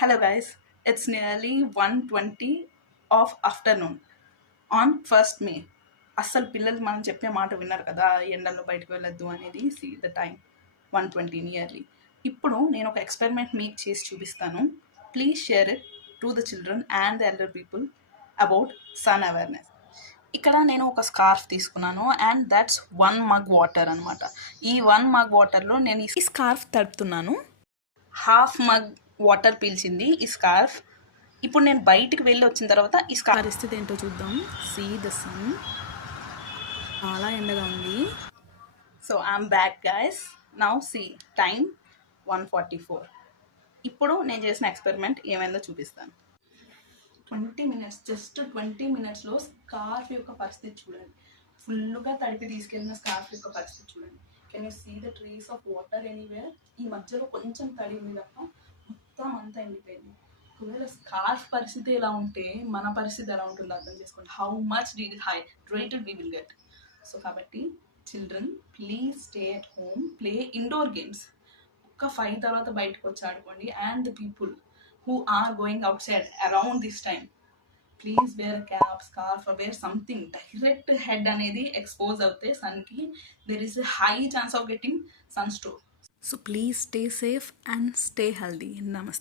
Hello guys, it's nearly 1:20 of afternoon on 1st May. అస్సలు పిల్లలు మనం చెప్పే మాట విన్నారు కదా, ఎండల్లో బయటకు వెళ్ళొద్దు అనేది. See the time 1:20 nearly. ఇప్పుడు నేను ఒక ఎక్స్పెరిమెంట్ మీకు చేసి చూపిస్తాను. Please share it to the children and the elder people about sun awareness. ఇక్కడ నేను ఒక స్కార్ఫ్ తీసుకున్నాను అండ్ దట్స్ 1 మగ్ వాటర్ అనమాట. ఈ 1 మగ్ వాటర్లో నేను ఈ స్కార్ఫ్ తడుపుతున్నాను. హాఫ్ మగ్ వాటర్ పీల్చింది ఈ స్కార్ఫ్. ఇప్పుడు నేను బయటికి వెళ్ళి వచ్చిన తర్వాత ఈ స్కార్ఫ్ పరిస్థితి ఏంటో చూద్దాం. సీ ద సన్, చాలా ఎండగా ఉంది. So I'm back guys. Now see time 1:44. ఇప్పుడు నేను చేసిన ఎక్స్పెరిమెంట్ ఏమైందో చూపిస్తాను. 20 మినిట్స్, జస్ట్ 20 మినిట్స్లో స్కార్ఫ్ యొక్క పరిస్థితి చూడండి. ఫుల్గా తడిపి తీసుకెళ్ళిన స్కార్ఫ్ యొక్క పరిస్థితి చూడండి. Can you see the trace of water anywhere? ఈ మధ్యలో కొంచెం తడి ఉంది తప్ప మొత్తం అంతా ఎండిపోయింది. ఒకవేళ స్కార్ఫ్ పరిస్థితి ఎలా ఉంటే మన పరిస్థితి ఎలా ఉంటుందో అర్థం చేసుకోండి. How much rated we will get. So కాబట్టి children, please stay at home, play indoor games. ఒక్క 5 తర్వాత బయటకు వచ్చి ఆడుకోండి. And the people who are going outside around this time, please wear a cap, scarf or wear something. Direct head అనేది expose అవుతే sun కి, there is a high chance of getting sunstroke. So please stay safe and stay healthy. Namaste.